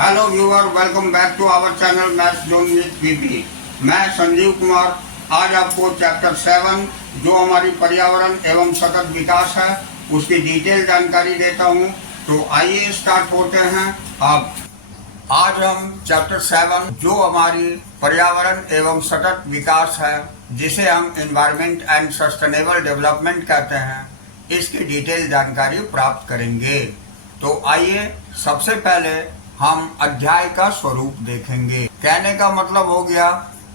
Hello viewer, welcome back to our channel maths zone with PP. मैं संजीव कुमार आज आपको chapter 7 जो हमारी पर्यावरण एवं सतत विकास है उसकी डिटेल जानकारी देता हूं। तो आइए स्टार्ट होते हैं। अब आज हम चैप्टर 7 जो हमारी पर्यावरण एवं सतत विकास है, जिसे हम एनवायरमेंट एंड सस्टेनेबल डेवलपमेंट कहते हैं, इसकी डिटेल जानकारी प्राप्त करेंगे। तो आइए सबसे पहले हम अध्याय का स्वरूप देखेंगे। कहने का मतलब हो गया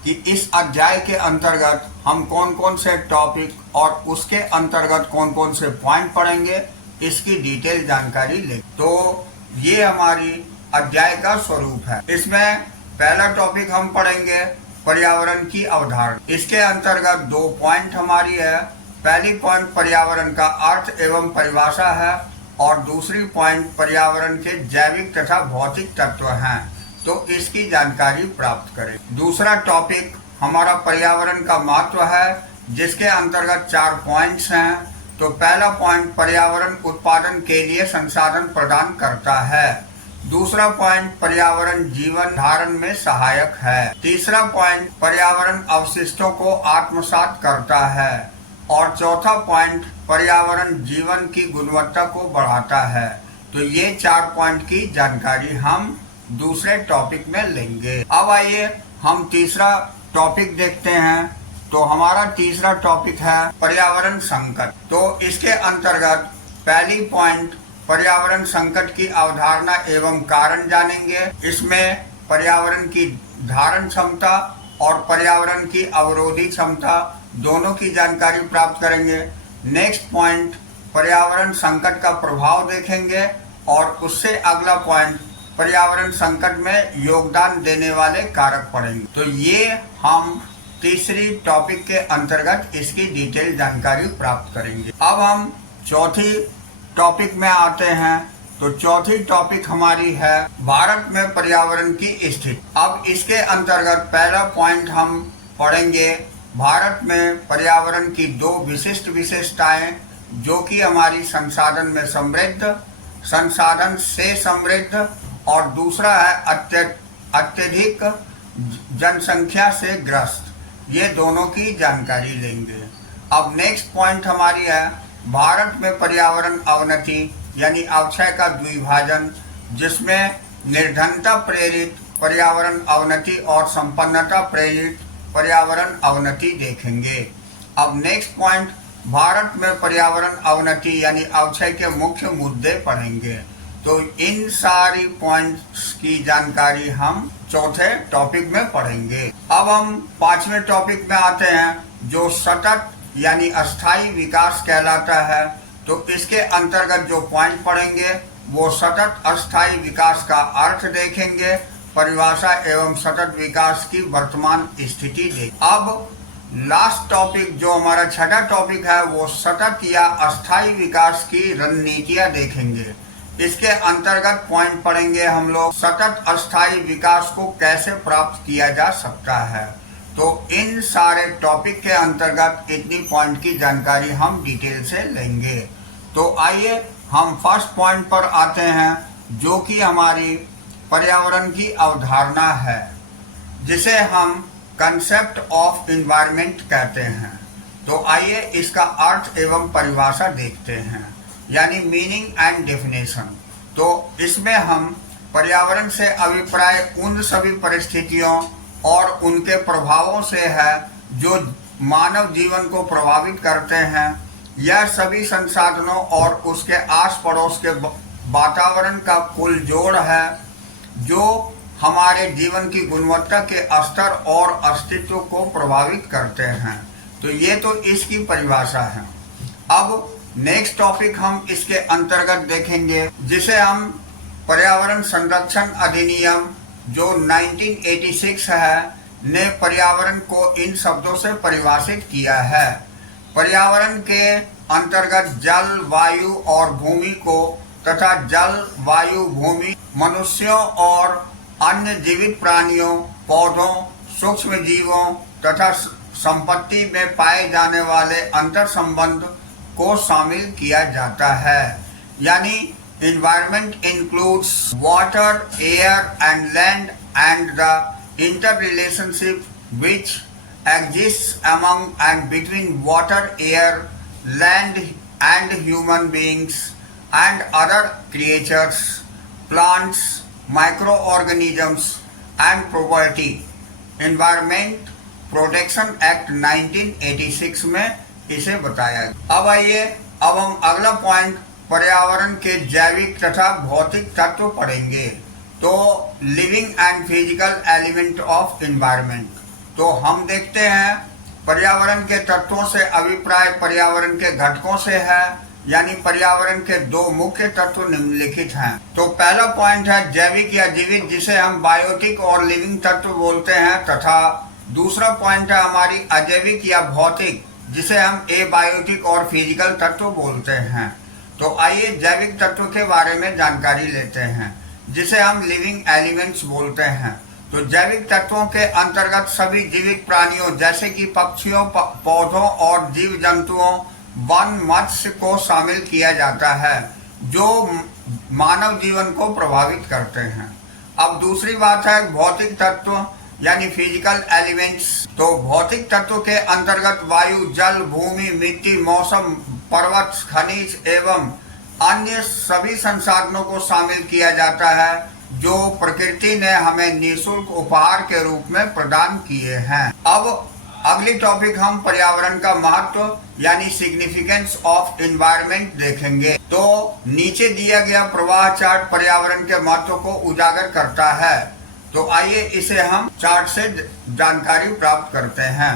कि इस अध्याय के अंतर्गत हम कौन कौन से टॉपिक और उसके अंतर्गत कौन कौन से पॉइंट पढ़ेंगे, इसकी डिटेल जानकारी ले। तो ये हमारी अध्याय का स्वरूप है। इसमें पहला टॉपिक हम पढ़ेंगे पर्यावरण की अवधारणा। इसके अंतर्गत 2 पॉइंट हमारी है। पहली पॉइंट पर्यावरण का अर्थ एवं परिभाषा है और दूसरी पॉइंट पर्यावरण के जैविक तथा भौतिक तत्व हैं, तो इसकी जानकारी प्राप्त करें। दूसरा टॉपिक हमारा पर्यावरण का महत्व है, जिसके अंतर्गत 4 पॉइंट्स हैं। तो पहला पॉइंट पर्यावरण उत्पादन के लिए संसाधन प्रदान करता है। दूसरा पॉइंट पर्यावरण जीवन धारण में सहायक है। तीसरा पॉइंट पर्यावरण अवशिष्टों को आत्मसात करता है और चौथा पॉइंट पर्यावरण जीवन की गुणवत्ता को बढ़ाता है। तो ये 4 पॉइंट की जानकारी हम दूसरे टॉपिक में लेंगे। अब आइए हम तीसरा टॉपिक देखते हैं। तो हमारा तीसरा टॉपिक है पर्यावरण संकट। तो इसके अंतर्गत पहली पॉइंट पर्यावरण संकट की अवधारणा एवं कारण जानेंगे। इसमें पर्यावरण की धारण क्षमता और पर्यावरण की अवरोधी क्षमता दोनों की जानकारी प्राप्त करेंगे। नेक्स्ट पॉइंट पर्यावरण संकट का प्रभाव देखेंगे और उससे अगला पॉइंट पर्यावरण संकट में योगदान देने वाले कारक पढ़ेंगे। तो ये हम तीसरी टॉपिक के अंतर्गत इसकी डिटेल जानकारी प्राप्त करेंगे। अब हम चौथी टॉपिक में आते हैं। तो चौथी टॉपिक हमारी है भारत में पर्यावरण की स्थिति। अब इसके अंतर्गत पहला पॉइंट हम पढ़ेंगे भारत में पर्यावरण की 2 विशिष्ट विशेषताएं, जो कि हमारी संसाधन में समृद्ध, संसाधन से समृद्ध, और दूसरा है अत्यधिक जनसंख्या से ग्रस्त। ये दोनों की जानकारी लेंगे। अब नेक्स्ट पॉइंट हमारी है भारत में पर्यावरण अवनति यानी अवक्षय का द्विभाजन, जिसमें निर्धनता प्रेरित पर्यावरण अवनति और संपन्नता प्रेरित पर्यावरण अवनति देखेंगे। अब नेक्स्ट पॉइंट भारत में पर्यावरण अवनति यानी अवक्षय के मुख्य मुद्दे पढ़ेंगे। तो इन सारी पॉइंट्स की जानकारी हम चौथे टॉपिक में पढ़ेंगे। अब हम 5वें टॉपिक में आते हैं, जो सतत यानी अस्थायी विकास कहलाता है। तो इसके अंतर्गत जो पॉइंट पढ़ेंगे वो सतत अस्थायी विकास का अर्थ देखेंगे, परिभाषा एवं सतत विकास की वर्तमान स्थिति देखें। अब लास्ट टॉपिक जो हमारा छठा टॉपिक है वो सतत या अस्थायी विकास की रणनीतियां देखेंगे। इसके अंतर्गत पॉइंट पढ़ेंगे हम लोग सतत अस्थायी विकास को कैसे प्राप्त किया जा सकता है। तो इन सारे टॉपिक के अंतर्गत इतनी पॉइंट की जानकारी हम डिटेल से लेंगे। तो आइए हम फर्स्ट पॉइंट पर आते हैं, जो कि हमारी पर्यावरण की अवधारणा है, जिसे हम कंसेप्ट ऑफ एनवायरनमेंट कहते हैं। तो आइए इसका अर्थ एवं परिभाषा देखते हैं, यानी मीनिंग एंड डेफिनेशन। तो इसमें हम पर्यावरण से अभिप्राय उन सभी परिस्थितियों और उनके प्रभावों से है जो मानव जीवन को प्रभावित करते हैं। यह सभी संसाधनों और उसके आस पड़ोस के वातावरण का कुल जोड़ है, जो हमारे जीवन की गुणवत्ता के स्तर और अस्तित्व को प्रभावित करते हैं। तो ये तो इसकी परिभाषा है। अब नेक्स्ट टॉपिक हम इसके अंतर्गत देखेंगे, जिसे हम पर्यावरण संरक्षण अधिनियम जो 1986 है ने पर्यावरण को इन शब्दों से परिभाषित किया है। पर्यावरण के अंतर्गत जल, वायु और भूमि को तथा जल, वायु, भूमि, मनुष्यों और अन्य जीवित प्राणियों, पौधों, सूक्ष्म जीवों तथा संपत्ति में पाए जाने वाले अंतर संबंध को शामिल किया जाता है। यानी Environment includes water, air and land and the interrelationship which exists among and between water, air, land and human beings and other creatures, plants, microorganisms and property. Environment protection act 1986 में इसे बताया। अब आइए अब हम अगला पॉइंट पर्यावरण के जैविक तथा भौतिक तत्व पढ़ेंगे। तो living and physical element of environment. तो हम देखते हैं पर्यावरण के तत्वों से अभिप्राय पर्यावरण के घटकों से है, यानी पर्यावरण के दो मुख्य तत्व निम्नलिखित हैं। तो पहला पॉइंट है जैविक या जीवित, जिसे हम बायोटिक और लिविंग तत्व बोलते हैं, तथा दूसरा पॉइंट है हमारी अजैविक या भौतिक, जिसे हम एबायोटिक और फिजिकल तत्व बोलते हैं। तो आइए जैविक तत्व के बारे में जानकारी लेते हैं, जिसे हम लिविंग एलिमेंट्स बोलते हैं। तो जैविक तत्वों के अंतर्गत सभी जीवित प्राणियों जैसे कि पक्षियों, पौधों और जीव जंतुओं, वन, मत्स्य को शामिल किया जाता है, जो मानव जीवन को प्रभावित करते हैं। अब दूसरी बात है भौतिक तत्व यानी फिजिकल एलिमेंट्स। तो भौतिक तत्व के अंतर्गत वायु, जल, भूमि, मिट्टी, मौसम, पर्वत, खनिज एवं अन्य सभी संसाधनों को शामिल किया जाता है, जो प्रकृति ने हमें निःशुल्क उपहार के रूप में प्रदान किए हैं। अब अगली टॉपिक हम पर्यावरण का महत्व यानी सिग्निफिकेंस ऑफ एनवायरनमेंट देखेंगे। तो नीचे दिया गया प्रवाह चार्ट पर्यावरण के महत्व को उजागर करता है। तो आइए इसे हम चार्ट से जानकारी प्राप्त करते हैं।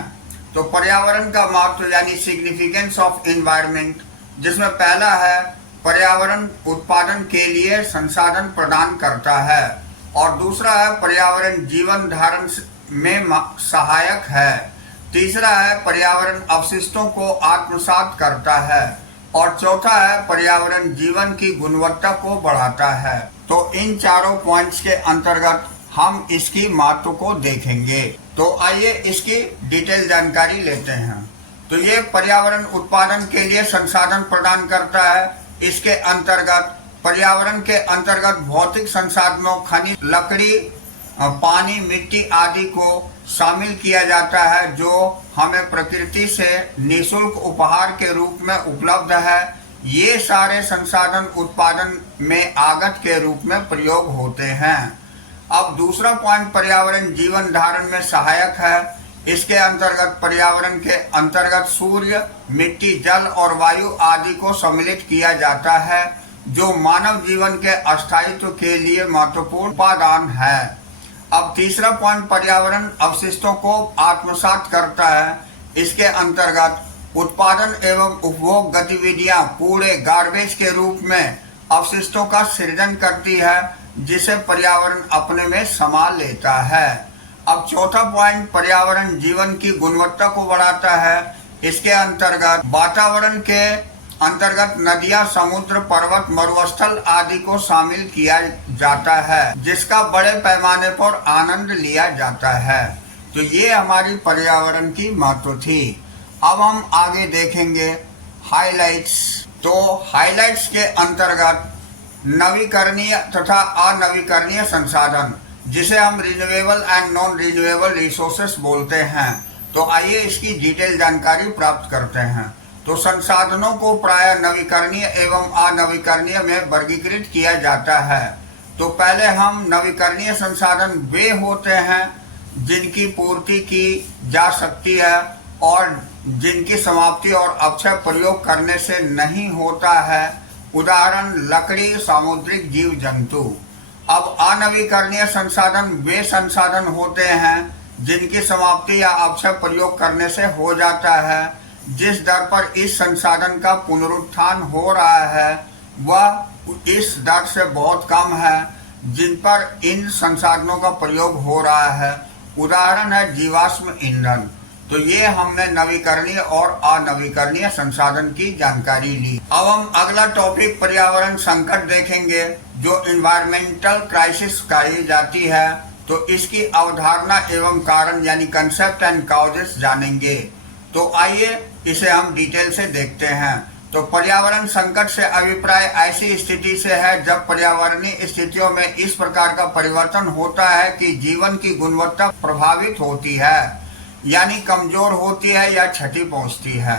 तो पर्यावरण का महत्व यानी सिग्निफिकेंस ऑफ एनवायरनमेंट, जिसमें पहला है पर्यावरण उत्पादन के लिए संसाधन प्रदान करता है, और दूसरा है पर्यावरण जीवन धारण में सहायक है, तीसरा है पर्यावरण अवशिष्टों को आत्मसात करता है, और चौथा है पर्यावरण जीवन की गुणवत्ता को बढ़ाता है। तो इन चारों पॉइंट्स के अंतर्गत हम इसकी महत्व को देखेंगे। तो आइए इसकी डिटेल जानकारी लेते हैं। तो ये पर्यावरण उत्पादन के लिए संसाधन प्रदान करता है। इसके अंतर्गत पर्यावरण के अंतर्गत भौतिक संसाधनों, खनिज, लकड़ी, पानी, मिट्टी आदि को शामिल किया जाता है, जो हमें प्रकृति से निःशुल्क उपहार के रूप में उपलब्ध है। ये सारे संसाधन उत्पादन में आगत के रूप में प्रयोग होते हैं। अब दूसरा पॉइंट पर्यावरण जीवन धारण में सहायक है। इसके अंतर्गत पर्यावरण के अंतर्गत सूर्य, मिट्टी, जल और वायु आदि को सम्मिलित किया जाता है, जो मानव जीवन के अस्थायित्व के लिए महत्वपूर्ण उपादान है। अब तीसरा पॉइंट पर्यावरण अवशिष्टों को आत्मसात करता है। इसके अंतर्गत उत्पादन एवं उपभोग गतिविधियां कूड़े, गार्बेज के रूप में अवशिष्टों का सृजन करती है, जिसे पर्यावरण अपने में समा लेता है। अब चौथा पॉइंट पर्यावरण जीवन की गुणवत्ता को बढ़ाता है। इसके अंतर्गत वातावरण के अंतर्गत नदियां, समुद्र, पर्वत, मरुस्थल आदि को शामिल किया जाता है, जिसका बड़े पैमाने पर आनंद लिया जाता है। तो ये हमारी पर्यावरण की महत्व थी। अब हम आगे देखेंगे हाइलाइट्स। तो हाइलाइट्स के अंतर्गत नवीकरणीय तथा अनवीकरणीय संसाधन, जिसे हम renewable and non renewable resources बोलते हैं। तो आइए इसकी डिटेल जानकारी प्राप्त करते हैं। तो संसाधनों को प्राय नवीकरणीय एवं अनवीकरणीय में वर्गीकृत किया जाता है। तो पहले हम नवीकरणीय संसाधन वे होते हैं जिनकी पूर्ति की जा सकती है और जिनकी समाप्ति और अक्षय प्रयोग करने से नहीं होता है। उदाहरण लकड़ी, सामुद्रिक जीव जंतु। अब अनवीकरणीय संसाधन वे संसाधन होते हैं जिनकी समाप्ति या अक्षय प्रयोग करने से हो जाता है। जिस दर पर इस संसाधन का पुनरुत्थान हो रहा है वह इस दर से बहुत कम है जिन पर इन संसाधनों का प्रयोग हो रहा है। उदाहरण है जीवाश्म ईंधन। तो ये हमने नवीकरणीय और अनवीकरणीय संसाधन की जानकारी ली। अब हम अगला टॉपिक पर्यावरण संकट देखेंगे, जो इन्वायरमेंटल क्राइसिस कही जाती है। तो इसकी अवधारणा एवं कारण यानी कंसेप्ट एंड कॉजेस जानेंगे। तो आइए इसे हम डिटेल से देखते हैं। तो पर्यावरण संकट से अभिप्राय ऐसी स्थिति से है जब पर्यावरणीय स्थितियों में इस प्रकार का परिवर्तन होता है कि जीवन की गुणवत्ता प्रभावित होती है, यानी कमजोर होती है या क्षति पहुंचती है।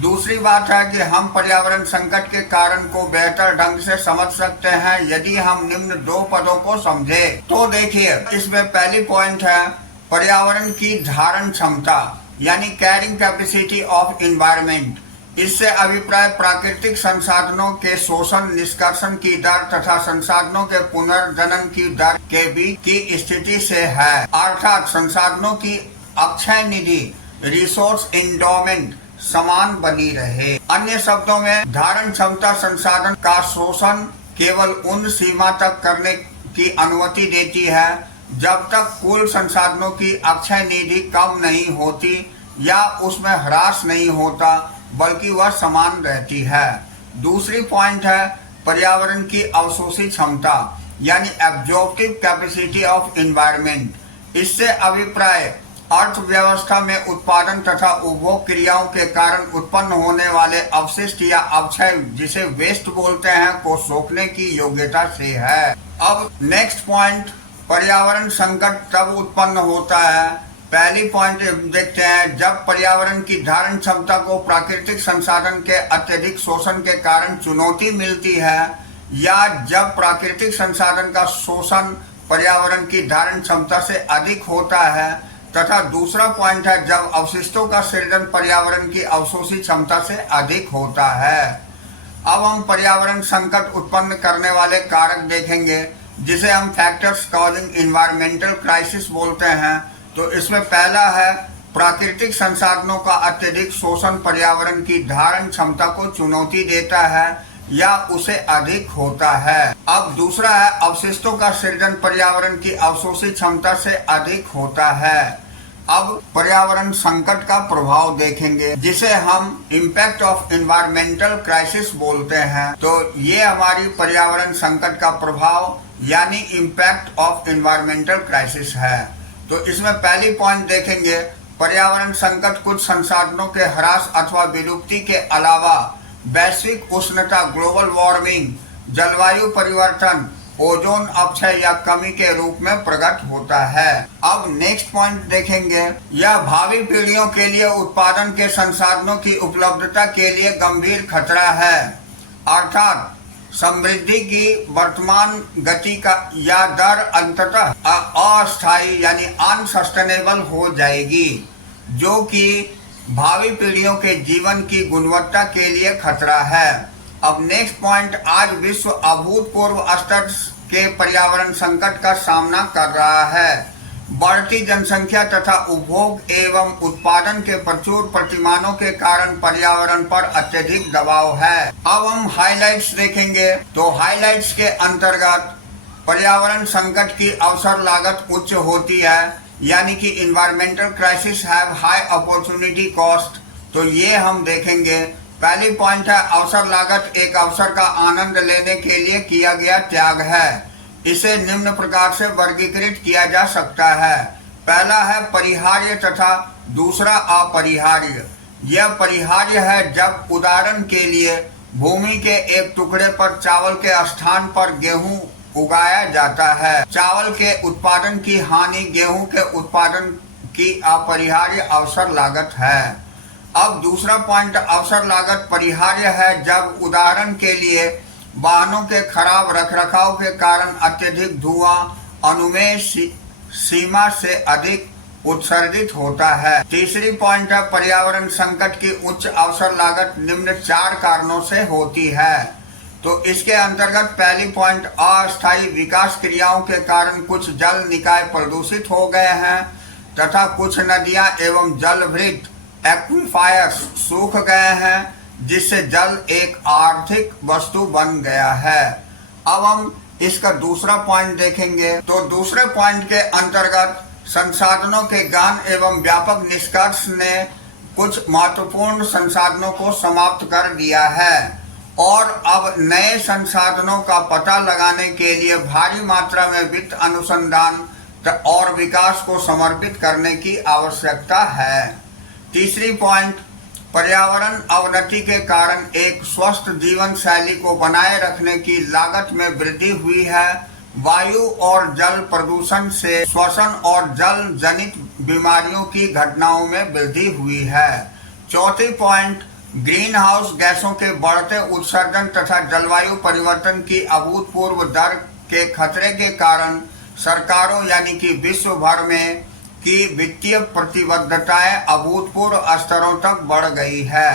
दूसरी बात है कि हम पर्यावरण संकट के कारण को बेहतर ढंग से समझ सकते हैं यदि हम निम्न 2 पदों को समझे। तो देखिए, इसमें पहली पॉइंट है पर्यावरण की धारण क्षमता, यानी कैरिंग कैपेसिटी ऑफ एनवायरनमेंट। इससे अभिप्राय प्राकृतिक संसाधनों के शोषण निष्कर्षण की दर तथा संसाधनों के पुनर्जनन की दर के बीच की स्थिति से है, अर्थात संसाधनों की अक्षय निधि रिसोर्स एंडोमेंट समान बनी रहे। अन्य शब्दों में धारण क्षमता संसाधन का शोषण केवल उन सीमा तक करने की अनुमति देती है जब तक कुल संसाधनों की अक्षय निधि कम नहीं होती या उसमें ह्रास नहीं होता, बल्कि वह समान रहती है। दूसरी पॉइंट है पर्यावरण की अवशोषी क्षमता, यानी एब्जॉर्प्टिव कैपेसिटी ऑफ एनवायरनमेंट। इससे अभिप्राय अर्थव्यवस्था में उत्पादन तथा उपभोग क्रियाओं के कारण उत्पन्न होने वाले अवशिष्ट या अवक्षय, जिसे वेस्ट बोलते हैं, को सोखने की योग्यता से है। अब नेक्स्ट पॉइंट, पर्यावरण संकट तब उत्पन्न होता है। पहली पॉइंट देखते हैं, जब पर्यावरण की धारण क्षमता को प्राकृतिक संसाधन के अत्यधिक शोषण के कारण चुनौती मिलती है, या जब प्राकृतिक संसाधन का शोषण पर्यावरण की धारण क्षमता से अधिक होता है, तथा दूसरा पॉइंट है जब अवशिष्टों का सृजन पर्यावरण की अवशोषी क्षमता से अधिक होता है। अब हम पर्यावरण संकट उत्पन्न करने वाले कारक देखेंगे, जिसे हम फैक्टर्स कॉजिंग एनवायरमेंटल क्राइसिस बोलते हैं। तो इसमें पहला है प्राकृतिक संसाधनों का अत्यधिक शोषण पर्यावरण की धारण क्षमता को चुनौती देता है या उसे अधिक होता है। अब दूसरा है अवशिष्टों का सृजन पर्यावरण की अवशोषी क्षमता से अधिक होता है। अब पर्यावरण संकट का प्रभाव देखेंगे, जिसे हम इम्पैक्ट ऑफ एनवायरमेंटल क्राइसिस बोलते हैं। तो ये हमारी पर्यावरण संकट का प्रभाव, यानी इम्पैक्ट ऑफ एनवायरमेंटल क्राइसिस है। तो इसमें पहली पॉइंट देखेंगे, पर्यावरण संकट कुछ संसाधनों के ह्रास अथवा विलुप्ति के अलावा वैश्विक उष्णता, ग्लोबल वार्मिंग, जलवायु परिवर्तन, ओजोन अपक्षय या कमी के रूप में प्रकट होता है। अब नेक्स्ट पॉइंट देखेंगे, यह भावी पीढ़ियों के लिए उत्पादन के संसाधनों की उपलब्धता के लिए गंभीर खतरा है, अर्थात समृद्धि की वर्तमान गति का या दर अंततः अस्थायी यानी अनसस्टेनेबल हो जाएगी, जो कि भावी पीढ़ियों के जीवन की गुणवत्ता के लिए खतरा है। अब नेक्स्ट पॉइंट, आज विश्व अभूतपूर्व स्तर के पर्यावरण संकट का सामना कर रहा है। बढ़ती जनसंख्या तथा उपभोग एवं उत्पादन के प्रचुर प्रतिमानों के कारण पर्यावरण पर अत्यधिक दबाव है। अब हम हाइलाइट्स देखेंगे। तो हाइलाइट्स के अंतर्गत पर्यावरण संकट की अवसर लागत उच्च होती है, यानी कि environmental crisis have high opportunity cost. तो ये हम देखेंगे। पहली पॉइंट है अवसर लागत एक अवसर का आनंद लेने के लिए किया गया त्याग है। इसे निम्न प्रकार से वर्गीकृत किया जा सकता है। पहला है परिहार्य तथा दूसरा अपरिहार्य। यह परिहार्य है जब उदाहरण के लिए भूमि के एक टुकड़े पर चावल के स्थान पर गेहूं उगाया जाता है। चावल के उत्पादन की हानि गेहूं के उत्पादन की अपरिहार्य अवसर लागत है। अब दूसरा पॉइंट, अवसर लागत परिहार्य है जब उदाहरण के लिए वाहनों के खराब रखरखाव के कारण अत्यधिक धुआं अनुमेय सीमा से अधिक उत्सर्जित होता है। तीसरी पॉइंट है पर्यावरण संकट की उच्च अवसर लागत निम्न 4 कारणों से होती है। तो इसके अंतर्गत पहली पॉइंट, अस्थायी विकास क्रियाओं के कारण कुछ जल निकाय प्रदूषित हो गए हैं तथा कुछ नदियां एवं जलभृत एक्विफायर्स सूख गए हैं, जिससे जल एक आर्थिक वस्तु बन गया है। अब हम इसका दूसरा पॉइंट देखेंगे। तो दूसरे पॉइंट के अंतर्गत संसाधनों के गहन एवं व्यापक निष्कर्ष ने कुछ महत्वपूर्ण संसाधनों को समाप्त कर दिया है और अब नए संसाधनों का पता लगाने के लिए भारी मात्रा में वित्त अनुसंधान और विकास को समर्पित करने की आवश्यकता है। तीसरी पॉइंट, पर्यावरण अवनति के कारण एक स्वस्थ जीवन शैली को बनाए रखने की लागत में वृद्धि हुई है। वायु और जल प्रदूषण से श्वसन और जल जनित बीमारियों की घटनाओं में वृद्धि हुई है। चौथी पॉइंट, ग्रीन हाउस गैसों के बढ़ते उत्सर्जन तथा जलवायु परिवर्तन की अभूतपूर्व दर के खतरे के कारण सरकारों यानी कि विश्व भर में की वित्तीय प्रतिबद्धताएं अभूतपूर्व स्तरों तक बढ़ गई है।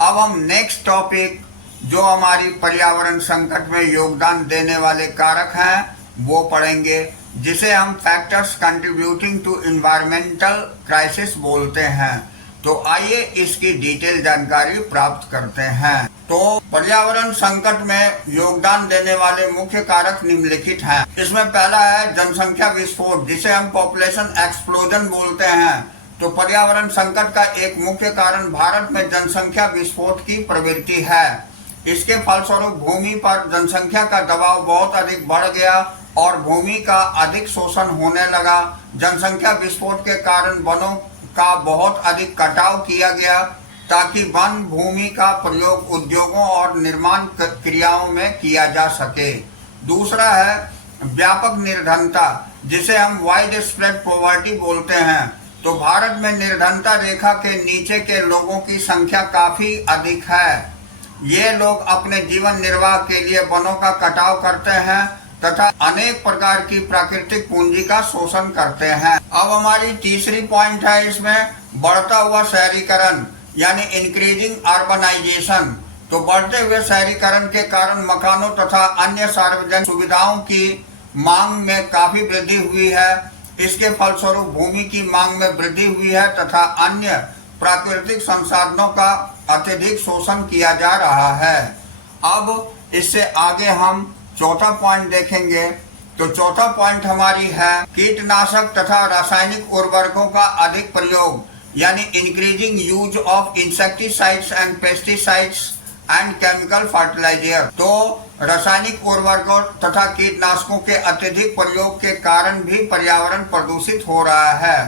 अब हम नेक्स्ट टॉपिक जो हमारी पर्यावरण संकट में योगदान देने वाले कारक हैं वो पढ़ेंगे, जिसे हम factors contributing to environmental crisis बोलते हैं। तो आइए इसकी डिटेल जानकारी प्राप्त करते हैं। तो पर्यावरण संकट में योगदान देने वाले मुख्य कारक निम्नलिखित हैं। इसमें पहला है जनसंख्या विस्फोट, जिसे हम पॉपुलेशन एक्सप्लोजन बोलते हैं। तो पर्यावरण संकट का एक मुख्य कारण भारत में जनसंख्या विस्फोट की प्रवृत्ति है। इसके फलस्वरूप भूमि पर जनसंख्या का दबाव बहुत अधिक बढ़ गया और भूमि का अधिक शोषण होने लगा। जनसंख्या विस्फोट के कारण वनों का बहुत अधिक कटाव किया गया ताकि वन भूमि का प्रयोग उद्योगों और निर्माण क्रियाओं में किया जा सके। दूसरा है व्यापक निर्धनता, जिसे हम वाइड स्प्रेड पॉवर्टी बोलते हैं। तो भारत में निर्धनता रेखा के नीचे के लोगों की संख्या काफी अधिक है। ये लोग अपने जीवन निर्वाह के लिए वनों का कटाव करते हैं तथा अनेक प्रकार की प्राकृतिक पूंजी का शोषण करते हैं। अब हमारी तीसरी पॉइंट है इसमें बढ़ता हुआ शहरीकरण यानी इंक्रीजिंग अर्बनाइजेशन। तो बढ़ते हुए शहरीकरण के कारण मकानों तथा अन्य सार्वजनिक सुविधाओं की मांग में काफी वृद्धि हुई है। इसके फलस्वरूप भूमि की मांग में वृद्धि हुई है तथा अन्य प्राकृतिक संसाधनों का अत्यधिक शोषण किया जा रहा है। अब इससे आगे हम चौथा पॉइंट देखेंगे। तो चौथा पॉइंट हमारी है कीटनाशक तथा रासायनिक उर्वरकों का अधिक प्रयोग यानी increasing use of insecticides and pesticides and chemical fertiliser. तो रासायनिक उर्वरकों तथा कीटनाशकों के अत्यधिक प्रयोग के कारण भी पर्यावरण प्रदूषित हो रहा है।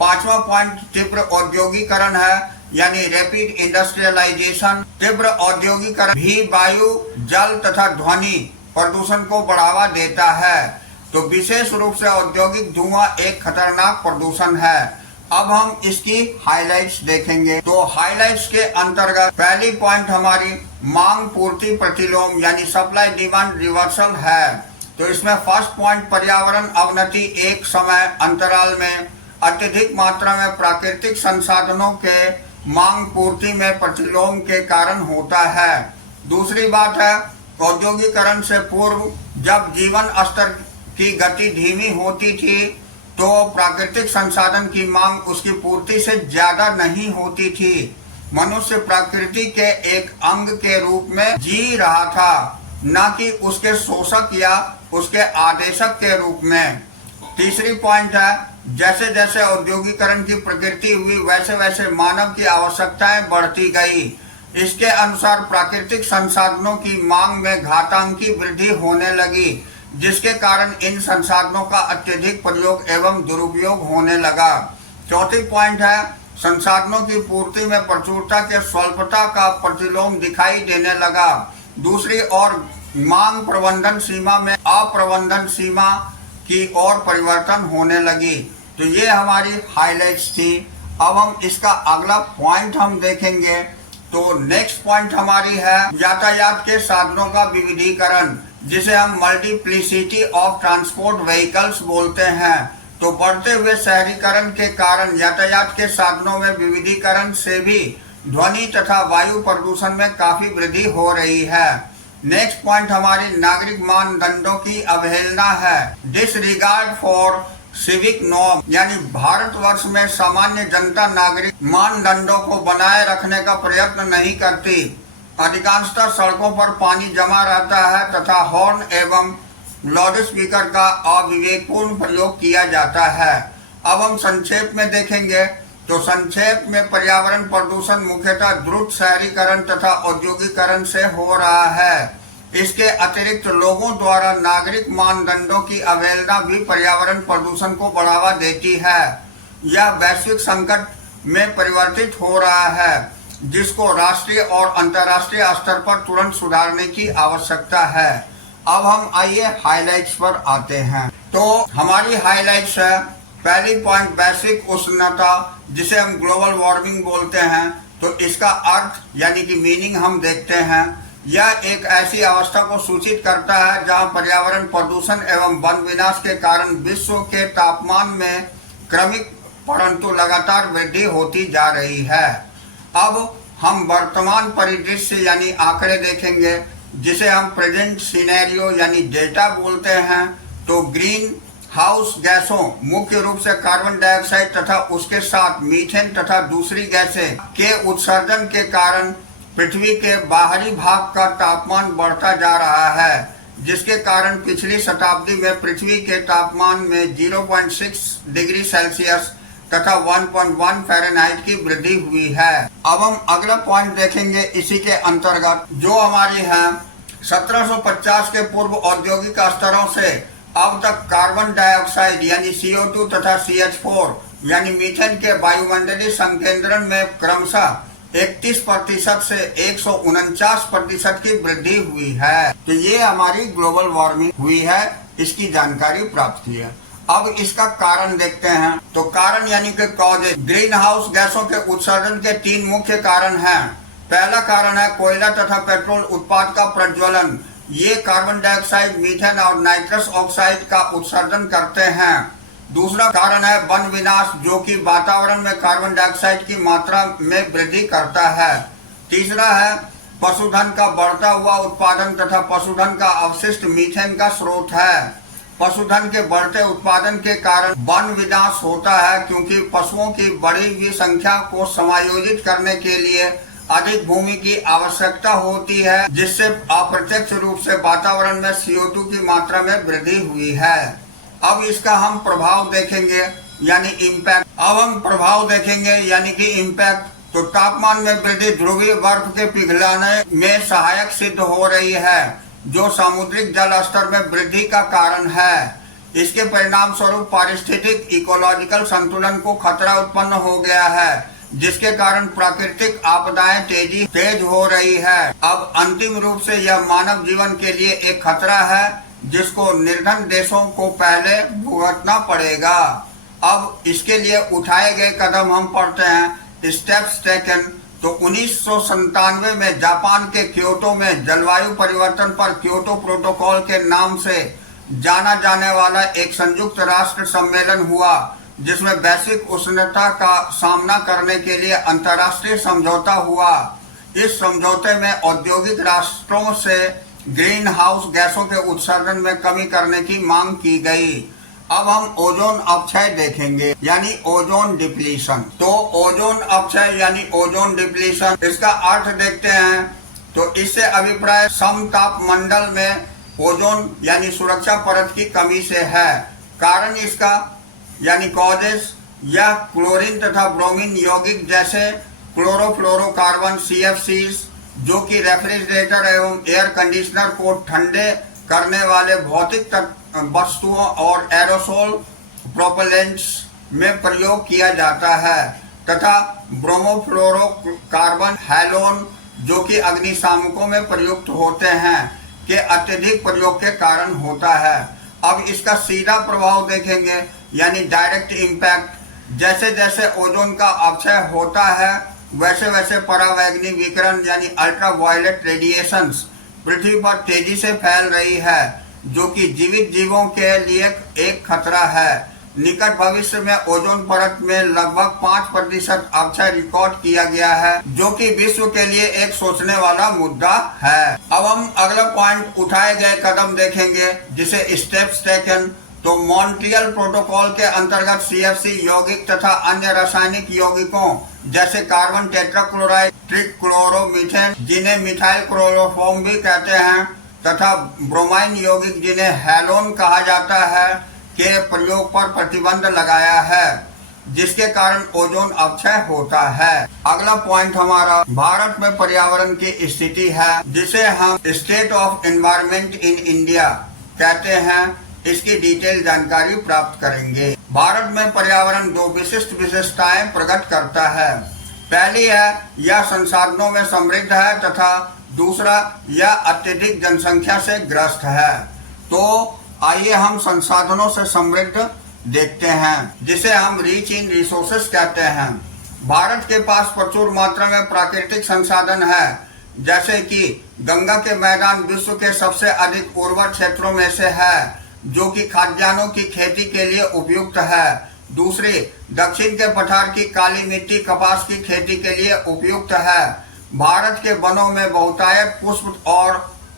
पांचवा पॉइंट तीव्र औद्योगिकरण है यानी रैपिड इंडस्ट्रियलाइजेशन। तीव्र औद्योगिकरण भी वायु, जल तथा ध्वनि प्रदूषण को बढ़ावा देता है। तो विशेष रूप से औद्योगिक धुआं एक खतरनाक प्रदूषण है। अब हम इसकी हाइलाइट्स देखेंगे। तो हाइलाइट्स के अंतर्गत पहली पॉइंट हमारी मांग पूर्ति प्रतिलोम यानी सप्लाई डिमांड रिवर्सल है। तो इसमें फर्स्ट पॉइंट पर्यावरण अवनति एक समय अंतराल में अत्यधिक मात्रा में प्राकृतिक संसाधनों के मांग पूर्ति में प्रतिलोम के कारण होता है। दूसरी बात है औद्योगिकरण से पूर्व जब जीवन स्तर की गति धीमी होती थी तो प्राकृतिक संसाधन की मांग उसकी पूर्ति से ज्यादा नहीं होती थी। मनुष्य प्रकृति के एक अंग के रूप में जी रहा था, न कि उसके शोषक या उसके आदेशक के रूप में। तीसरी पॉइंट है जैसे जैसे औद्योगिकरण की प्रकृति हुई वैसे वैसे मानव की आवश्यकताएं बढ़ती गई। इसके अनुसार प्राकृतिक संसाधनों की मांग में घातांकी वृद्धि होने लगी, जिसके कारण इन संसाधनों का अत्यधिक प्रयोग एवं दुरुपयोग होने लगा। चौथी पॉइंट है संसाधनों की पूर्ति में प्रचुरता के स्वल्पता का प्रतिलोम दिखाई देने लगा। दूसरी ओर मांग प्रबंधन सीमा में अप्रबंधन सीमा की ओर परिवर्तन होने लगी। तो ये हमारी हाइलाइट्स थी। अब हम इसका अगला पॉइंट हम देखेंगे। तो नेक्स्ट पॉइंट हमारी है यातायात के साधनों का विविधीकरण, जिसे हम मल्टीप्लिसिटी ऑफ ट्रांसपोर्ट व्हीकल्स बोलते हैं। तो बढ़ते हुए शहरीकरण के कारण यातायात के साधनों में विविधीकरण से भी ध्वनि तथा वायु प्रदूषण में काफी वृद्धि हो रही है। नेक्स्ट पॉइंट हमारी नागरिक मानदंडों की अवहेलना है, डिसरिगार्ड फॉर सिविक नॉर्म, यानी भारतवर्ष में सामान्य जनता नागरिक मानदंडों को बनाए रखने का प्रयत्न नहीं करती। अधिकांशतः सड़कों पर पानी जमा रहता है तथा हॉर्न एवं लाउड स्पीकर का अविवेकपूर्ण प्रयोग किया जाता है। अब हम संक्षेप में देखेंगे। तो संक्षेप में पर्यावरण प्रदूषण मुख्यतः द्रुत शहरीकरण तथा औद्योगिकरण से हो रहा है। इसके अतिरिक्त लोगों द्वारा नागरिक मानदंडों की अवहेलना भी पर्यावरण प्रदूषण को बढ़ावा देती है। यह वैश्विक संकट में परिवर्तित हो रहा है। जिसको राष्ट्रीय और अंतर्राष्ट्रीय स्तर पर तुरंत सुधारने की आवश्यकता है। अब हम आइए हाइलाइट्स पर आते हैं। तो हमारी हाइलाइट्स है, पहली पॉइंट वैश्विक उष्णता, जिसे हम ग्लोबल वार्मिंग बोलते हैं। तो इसका अर्थ यानी कि मीनिंग हम देखते हैं। यह एक ऐसी अवस्था को सूचित करता है जहां पर्यावरण प्रदूषण एवं वन विनाश के कारण विश्व के तापमान में क्रमिक परंतु लगातार वृद्धि होती जा रही है। अब हम वर्तमान परिदृश्य यानी आंकड़े देखेंगे, जिसे हम प्रेजेंट सिनेरियो यानी डेटा बोलते हैं। तो ग्रीन हाउस गैसों, मुख्य रूप से कार्बन डाइऑक्साइड तथा उसके साथ मीथेन तथा दूसरी गैसें के उत्सर्जन के कारण पृथ्वी के बाहरी भाग का तापमान बढ़ता जा रहा है, जिसके कारण पिछली शताब्दी में पृथ्वी के तापमान में 0.6 डिग्री सेल्सियस तथा 1.1 फ़ारेनहाइट की वृद्धि हुई है। अब हम अगला पॉइंट देखेंगे इसी के अंतर्गत, जो हमारी है 1750 के पूर्व औद्योगिक स्तरों से अब तक कार्बन डाइऑक्साइड यानी CO2 तथा CH4 यानी मीथेन के वायुमंडलीय संकेंद्रण में क्रमशः 31% से 149% की वृद्धि हुई है। तो ये हमारी ग्लोबल वार्मिंग हुई है, इसकी जानकारी प्राप्त की है। अब इसका कारण देखते हैं। तो कारण यानी कि कॉजेज, ग्रीन हाउस गैसों के उत्सर्जन के 3 मुख्य कारण हैं। पहला कारण है कोयला तथा पेट्रोल उत्पाद का प्रज्वलन। ये कार्बन डाइऑक्साइड, मीथेन और नाइट्रस ऑक्साइड का उत्सर्जन करते हैं। दूसरा कारण है वन विनाश, जो कि वातावरण में कार्बन डाइऑक्साइड की मात्रा में वृद्धि करता है। तीसरा है पशुधन का बढ़ता हुआ उत्पादन तथा पशुधन का अवशिष्ट मीथेन का स्रोत है। पशुधन के बढ़ते उत्पादन के कारण वन विनाश होता है, क्योंकि पशुओं की बढ़ी हुई संख्या को समायोजित करने के लिए अधिक भूमि की आवश्यकता होती है, जिससे अप्रत्यक्ष रूप से वातावरण में CO2 की मात्रा में वृद्धि हुई है। अब इसका हम प्रभाव देखेंगे यानी इम्पैक्ट। अब हम प्रभाव देखेंगे यानी कि इम्पैक्ट। तो तापमान में वृद्धि ध्रुवीय बर्फ के पिघलाने में सहायक सिद्ध हो रही है, जो सामुद्रिक जल स्तर में वृद्धि का कारण है। इसके परिणाम स्वरूप पारिस्थितिक इकोलॉजिकल संतुलन को खतरा उत्पन्न हो गया है, जिसके कारण प्राकृतिक आपदाएं तेज हो रही है। अब अंतिम रूप से यह मानव जीवन के लिए एक खतरा है, जिसको निर्धन देशों को पहले भुगतना पड़ेगा। अब इसके लिए उठाए गए कदम हम पढ़ते हैं, स्टेप्स टेकन। तो 1997 में जापान के क्योटो में जलवायु परिवर्तन पर क्योटो प्रोटोकॉल के नाम से जाना जाने वाला एक संयुक्त राष्ट्र सम्मेलन हुआ, जिसमें वैश्विक उष्णता का सामना करने के लिए अंतर्राष्ट्रीय समझौता हुआ। इस समझौते में औद्योगिक राष्ट्रों से ग्रीन हाउस गैसों के उत्सर्जन में कमी करने की मांग की गई। अब हम ओजोन अपक्षय देखेंगे यानी ओजोन डिप्लीशन। तो ओजोन अपक्षय यानी ओजोन डिप्लीशन, इसका अर्थ देखते हैं। तो इससे अभिप्राय समताप मंडल में ओजोन यानी सुरक्षा परत की कमी से है। कारण इसका यानी कॉजेस, यह क्लोरीन तथा ब्रोमीन यौगिक जैसे क्लोरोफ्लोरोकार्बन CFCs, जो कि रेफ्रिजरेटर एवं एयर कंडीशनर को ठंडे करने वाले भौतिक वस्तुओं और एरोसोल प्रोपेलेंट्स में प्रयोग किया जाता है, तथा ब्रोमोफ्लोरोकार्बन हैलोन, जो कि अग्निशामकों में प्रयुक्त होते हैं, के अत्यधिक प्रयोग के कारण होता है। अब इसका सीधा प्रभाव देखेंगे यानी डायरेक्ट इम्पैक्ट। जैसे जैसे ओजोन का अपक्षय होता है, वैसे वैसे परावैंगनी विकिरण यानी अल्ट्रावायलेट रेडिएशंस पृथ्वी पर तेजी से फैल रही है, जो कि जीवित जीवों के लिए एक खतरा है। निकट भविष्य में ओजोन परत में लगभग 5% अपक्षय रिकॉर्ड किया गया है, जो कि विश्व के लिए एक सोचने वाला मुद्दा है। अब हम अगला पॉइंट उठाए गए कदम देखेंगे, जिसे स्टेप्स टेकन। तो मॉन्ट्रियल प्रोटोकॉल के अंतर्गत CFC यौगिक तथा अन्य रासायनिक यौगिकों जैसे कार्बन टेट्राक्लोराइड, ट्रिक्लोरोमीथेन, जिन्हें मिथाइल क्लोरोफॉर्म भी कहते हैं, तथा ब्रोमाइन यौगिक, जिन्हें हैलोन कहा जाता है, के प्रयोग पर प्रतिबंध लगाया है, जिसके कारण ओजोन अपक्षय होता है। अगला पॉइंट हमारा भारत में पर्यावरण की स्थिति है, जिसे हम state of environment in India कहते हैं। इसकी डिटेल जानकारी प्राप्त करेंगे। भारत में पर्यावरण 2 विशिष्ट विशेषताएं प्रकट करता है। पहली है, यह संसाधनों में समृद्ध है, तथा दूसरा, यह अत्यधिक जनसंख्या से ग्रस्त है। तो आइए हम संसाधनों से समृद्ध देखते हैं, जिसे हम रिच इन रिसोर्सेस कहते हैं। भारत के पास प्रचुर मात्रा में प्राकृतिक संसाधन है, जैसे कि गंगा के मैदान विश्व के सबसे अधिक उर्वर क्षेत्रों में से है, जो कि खाद्यान्नों की खेती के लिए उपयुक्त है। दूसरी, दक्षिण के पठार की काली मिट्टी कपास की खेती के लिए उपयुक्त है। भारत के वनों में बहुतायत पुष्प और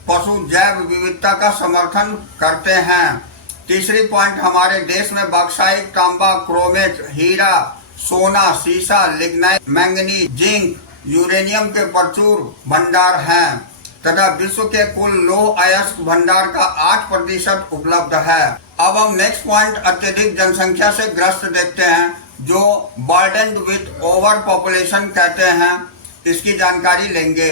पशु जैव विविधता का समर्थन करते हैं। तीसरी पॉइंट, हमारे देश में बॉक्साइट, तांबा, क्रोमेट, हीरा, सोना, सीसा, लिग्नाइट, मैंगनीज, जिंक, यूरेनियम के प्रचुर भंडार हैं, तथा विश्व के कुल लौह अयस्क भंडार का 8% उपलब्ध है। अब हम नेक्स्ट पॉइंट, अत्यधिक जनसंख्या से ग्रस्त देखते हैं, जो बर्डन्ड विथ ओवर पॉपुलेशन कहते हैं। इसकी जानकारी लेंगे।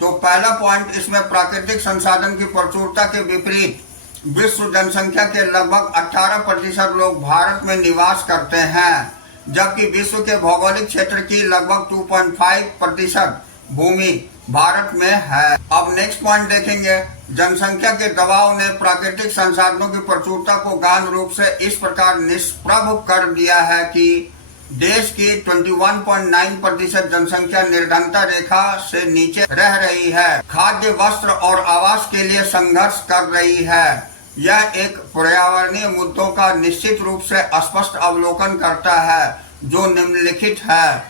तो पहला पॉइंट, इसमें प्राकृतिक संसाधन की प्रचुरता के विपरीत विश्व जनसंख्या के लगभग 18% लोग भारत में निवास करते हैं, जबकि विश्व के भौगोलिक क्षेत्र की लगभग 2.5% भूमि भारत में है। अब नेक्स्ट पॉइंट देखेंगे, जनसंख्या के दबाव ने प्राकृतिक संसाधनों की प्रचुरता को गहन रूप से इस प्रकार निष्प्रभ कर दिया है कि देश की 21.9% जनसंख्या निर्धनता रेखा से नीचे रह रही है, खाद्य, वस्त्र और आवास के लिए संघर्ष कर रही है। यह एक पर्यावरणीय मुद्दों का निश्चित रूप से स्पष्ट अवलोकन करता है, जो निम्नलिखित है।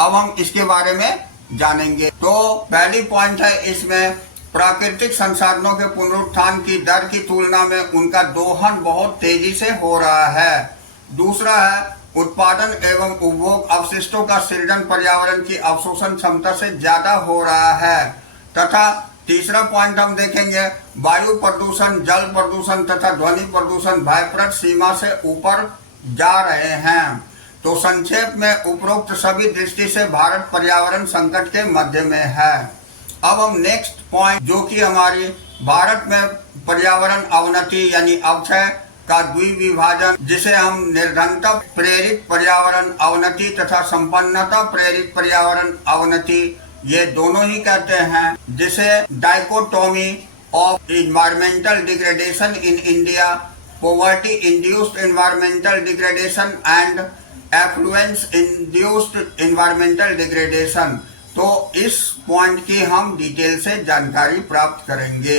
अब हम इसके बारे में जानेंगे। तो पहली पॉइंट है, इसमें प्राकृतिक संसाधनों के पुनरुत्थान की दर की तुलना में उनका दोहन बहुत तेजी से हो रहा है। दूसरा है, उत्पादन एवं उपभोग अवशिष्टों का सृजन पर्यावरण की अवशोषण क्षमता से ज्यादा हो रहा है। तथा तीसरा पॉइंट हम देखेंगे, वायु प्रदूषण, जल प्रदूषण तथा ध्वनि प्रदूषण भयप्रद सीमा से ऊपर जा रहे हैं। तो संक्षेप में उपरोक्त सभी दृष्टि से भारत पर्यावरण संकट के मध्य में है। अब हम नेक्स्ट पॉइंट, जो कि हमारी भारत में पर्यावरण अवनति यानी अवक्षय का द्विविभाजन, जिसे हम निर्धनता प्रेरित पर्यावरण अवनति तथा संपन्नता प्रेरित पर्यावरण अवनति, ये दोनों ही कहते हैं, जिसे dichotomy of environmental degradation in India, poverty induced environmental degradation and affluence induced environmental degradation. तो इस पॉइंट की हम डिटेल से जानकारी प्राप्त करेंगे।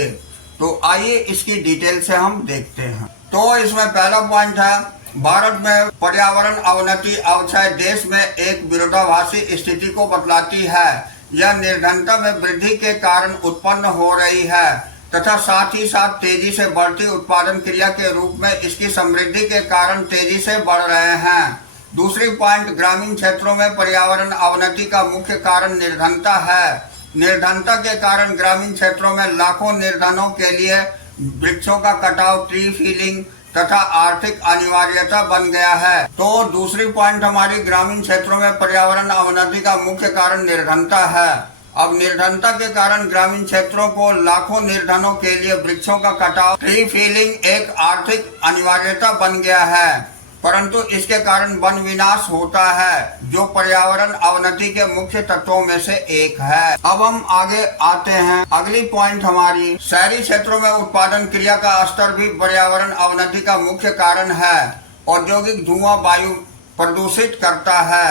तो आइए इसकी डिटेल से हम देखते हैं। तो इसमें पहला पॉइंट है, भारत में पर्यावरण अवनति अवक्षय देश में एक विरोधाभासी स्थिति को बतलाती है। यह निर्धनता में वृद्धि के कारण उत्पन्न हो रही है, तथा साथ ही साथ तेजी से बढ़ती उत्पादन क्रिया के रूप में इसकी समृद्धि के कारण तेजी से बढ़ रहे हैं। दूसरी पॉइंट, ग्रामीण क्षेत्रों में पर्यावरण अवनति का मुख्य कारण निर्धनता है। निर्धनता के कारण ग्रामीण क्षेत्रों में लाखों निर्धनों के लिए वृक्षों का कटाव, ट्री फीलिंग तथा आर्थिक अनिवार्यता बन गया है। तो दूसरी पॉइंट हमारी, ग्रामीण क्षेत्रों में पर्यावरण अवनति का मुख्य कारण निर्धनता है। अब निर्धनता के कारण ग्रामीण क्षेत्रों को लाखों निर्धनों के लिए वृक्षों का कटाव, ट्री फीलिंग एक आर्थिक अनिवार्यता बन गया है, परंतु इसके कारण वन विनाश होता है, जो पर्यावरण अवनति के मुख्य तत्वों में से एक है। अब हम आगे आते हैं। अगली पॉइंट हमारी, शहरी क्षेत्रों में उत्पादन क्रिया का स्तर भी पर्यावरण अवनति का मुख्य कारण है। औद्योगिक धुआं वायु प्रदूषित करता है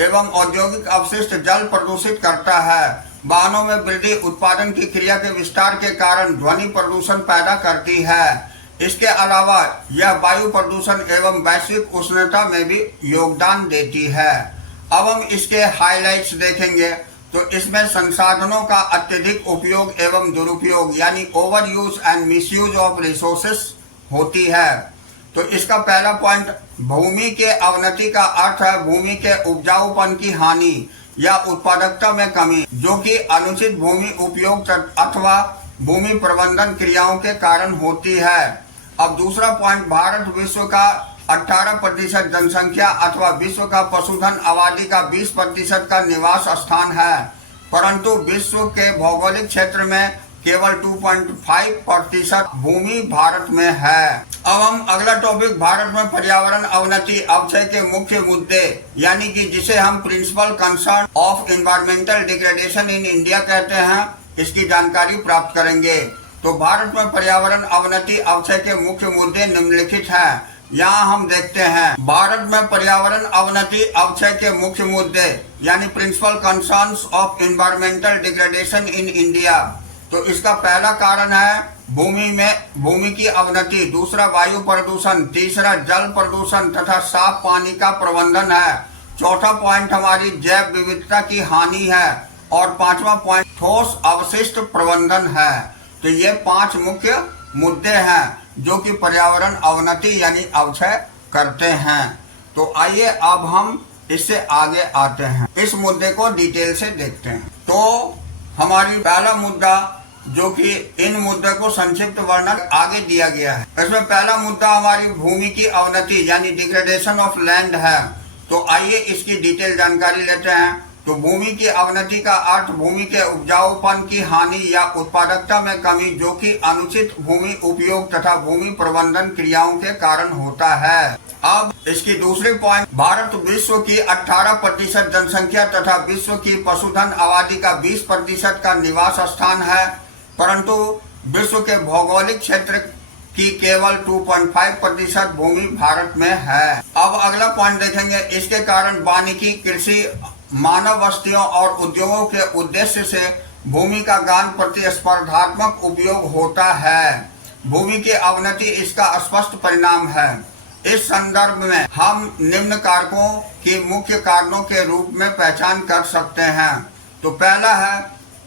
एवं औद्योगिक अपशिष्ट जल प्रदूषित करता है। वाहनों में वृद्धि उत्पादन की क्रिया के विस्तार के कारण ध्वनि प्रदूषण पैदा करती है। इसके अलावा यह वायु प्रदूषण एवं वैश्विक उष्णता में भी योगदान देती है। अब हम इसके हाइलाइट्स देखेंगे। तो इसमें संसाधनों का अत्यधिक उपयोग एवं दुरुपयोग यानी over use and misuse of resources होती है। तो इसका पहला पॉइंट, भूमि के अवनति का अर्थ है भूमि के उपजाऊपन की हानि या उत्पादकता में कमी, जो कि अनुचित भूमि उपयोग अथवा भूमि प्रबंधन क्रियाओं के कारण होती है। अब दूसरा पॉइंट, भारत विश्व का 18% जनसंख्या अथवा विश्व का पशुधन आबादी का 20% का निवास स्थान है, परंतु विश्व के भौगोलिक क्षेत्र में केवल 2.5% भूमि भारत में है। अब हम अगला टॉपिक भारत में पर्यावरण अवनति अवक्षय के मुख्य मुद्दे यानी कि जिसे हम principal concern of environmental degradation in India कहते हैं, इसकी जानकारी प्राप्त करेंगे। तो भारत में पर्यावरण अवनति अवक्षय के मुख्य मुद्दे निम्नलिखित हैं। यहाँ हम देखते हैं भारत में पर्यावरण अवनति अवक्षय के मुख्य मुद्दे यानी principal concerns of environmental degradation in India. तो इसका पहला कारण है भूमि की अवनति, दूसरा वायु प्रदूषण, तीसरा जल प्रदूषण तथा साफ पानी का प्रबंधन है, चौथा पॉइंट हमारी जैव विविधता की हानि है और पांचवा पॉइंट ठोस अवशिष्ट प्रबंधन है। तो ये 5 मुख्य मुद्दे हैं जो कि पर्यावरण अवनति यानी अवक्षय करते हैं। तो आइए अब हम इससे आगे आते हैं, इस मुद्दे को डिटेल से देखते हैं। तो हमारी पहला मुद्दा जो कि इन मुद्दों को संक्षिप्त वर्णन आगे दिया गया है। इसमें पहला मुद्दा हमारी भूमि की अवनति यानी डिग्रेडेशन ऑफ लैंड है। तो आइए इसकी डिटेल जानकारी लेते हैं। तो भूमि की अवनति का अर्थ भूमि के उपजाऊपन की हानि या उत्पादकता में कमी जो कि अनुचित भूमि उपयोग तथा भूमि प्रबंधन क्रियाओं के कारण होता है। अब इसकी दूसरी पॉइंट, भारत विश्व की 18% जनसंख्या तथा विश्व की पशुधन आबादी का 20% का निवास स्थान है, परंतु विश्व के भौगोलिक क्षेत्र की केवल 2.5% भूमि भारत में है। अब अगला पॉइंट देखेंगे, इसके कारण वानिकी, कृषि, मानव बस्तियों और उद्योगों के उद्देश्य से भूमि का गहन प्रतिस्पर्धात्मक उपयोग होता है। भूमि की अवनति इसका स्पष्ट परिणाम है। इस संदर्भ में हम निम्न कारकों की मुख्य कारणों के रूप में पहचान कर सकते हैं। तो पहला है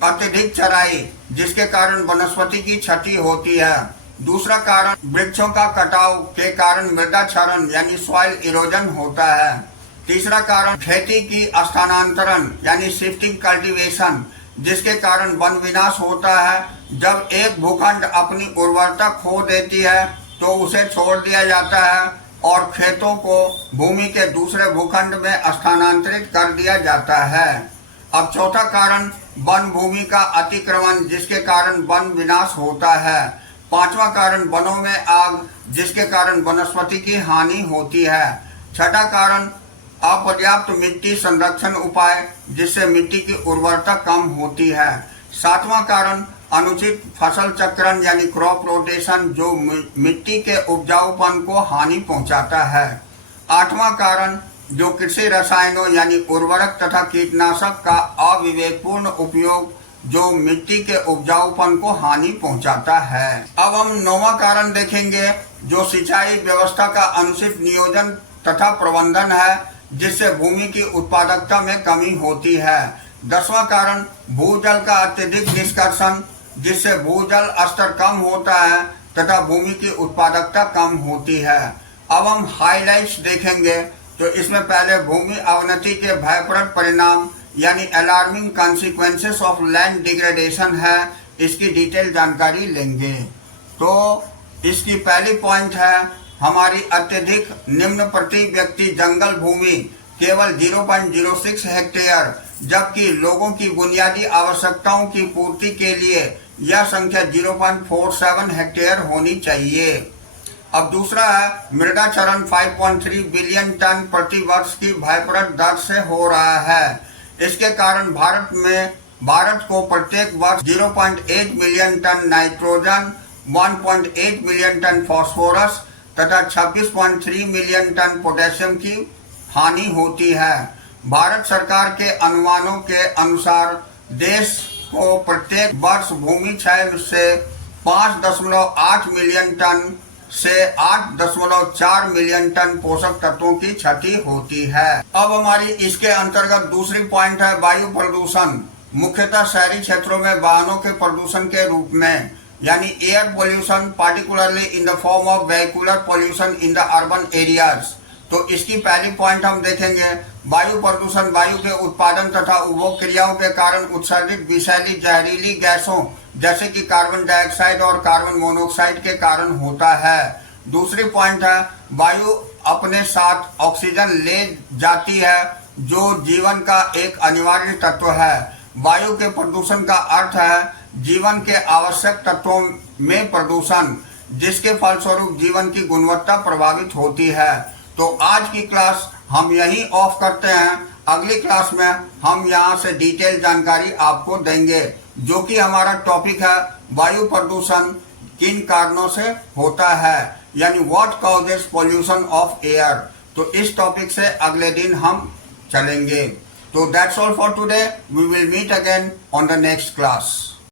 अत्यधिक चराई जिसके कारण वनस्पति की क्षति होती है। दूसरा कारण वृक्षों का कटाव के कारण मृदा क्षरण यानी सॉइल इरोजन होता है। तीसरा कारण खेती की स्थानांतरण यानी शिफ्टिंग कल्टीवेशन जिसके कारण वन विनाश होता है। जब एक भूखंड अपनी उर्वरता खो देती है तो उसे छोड़ दिया जाता है और खेतों को भूमि के दूसरे भूखंड में स्थानांतरित कर दिया जाता है। अब चौथा कारण वन भूमि का अतिक्रमण जिसके कारण वन विनाश होता है। पांचवा कारण वनों में आग जिसके कारण वनस्पति की हानि होती है। छठा कारण अपर्याप्त मिट्टी संरक्षण उपाय जिससे मिट्टी की उर्वरता कम होती है। सातवां कारण अनुचित फसल चक्रण यानी क्रॉप रोटेशन जो मिट्टी के उपजाऊपन को हानि पहुंचाता है। आठवां कारण जो कृषि रसायनों यानी उर्वरक तथा कीटनाशक का अविवेकपूर्ण उपयोग जो मिट्टी के उपजाऊपन को हानि पहुंचाता है। अब हम 9वां कारण देखेंगे जो सिंचाई व्यवस्था का अनुचित नियोजन तथा प्रबंधन है जिससे भूमि की उत्पादकता में कमी होती है। 10वां कारण भूजल का अत्यधिक निष्कर्षण जिससे भूजल स्तर कम होता है तथा भूमि की उत्पादकता कम होती है। अब हम हाइलाइट्स देखेंगे। तो इसमें पहले भूमि अवनति के भयप्रद परिणाम यानी alarming consequences of land degradation है, इसकी डिटेल जानकारी लेंगे। तो इसकी पहली पॉइंट है हमारी अत्यधिक निम्न प्रति व्यक्ति जंगल भूमि केवल 0.06 हेक्टेयर जबकि लोगों की बुनियादी आवश्यकताओं की पूर्ति के लिए यह संख्या 0.47 हेक्टेयर होनी चाहिए। अब दूसरा है मृदा क्षरण 5.3 बिलियन टन प्रति वर्ष की भयप्रद दर से हो रहा है। इसके कारण भारत को प्रत्येक वर्ष 0.8 million tonne nitrogen, 1.8 million tonne phosphorus तथा 26.3 मिलियन टन पोटेशियम की हानि होती है। भारत सरकार के अनुमानों के अनुसार देश को प्रत्येक वर्ष भूमि क्षय से 5.8 मिलियन टन से 8.4 मिलियन टन पोषक तत्वों की क्षति होती है। अब हमारी इसके अंतर्गत दूसरी पॉइंट है वायु प्रदूषण, मुख्यतः शहरी क्षेत्रों में वाहनों के प्रदूषण के रूप में यानी air pollution particularly in the form of vehicular pollution in the urban areas. तो इसकी पहली पॉइंट हम देखेंगे वायु प्रदूषण वायु के उत्पादन तथा उपभोग क्रियाओं के कारण उत्सर्जित विषैली जहरीली गैसों जैसे कि कार्बन डाइऑक्साइड और कार्बन मोनोऑक्साइड के कारण होता है। दूसरी पॉइंट है वायु अपने साथ ऑक्सीजन ले जाती है जो जीवन का एक अनिवार्य तत्व है। वायु के प्रदूषण का अर्थ है जीवन के आवश्यक तत्वों में प्रदूषण। जिसके फलस्वरूप जीवन की गुणवत्ता प्रभावित होती है। तो आज की क्लास हम यहीं ऑफ करते हैं। अगली क्लास में हम यहाँ से डिटेल जानकारी आपको देंगे, जो कि हमारा टॉपिक है वायु प्रदूषण किन कारणों से होता है, यानी what causes pollution of air. तो इस टॉपिक से अगले दिन हम चलेंगे। तो that's all for today. We will meet again on the next class.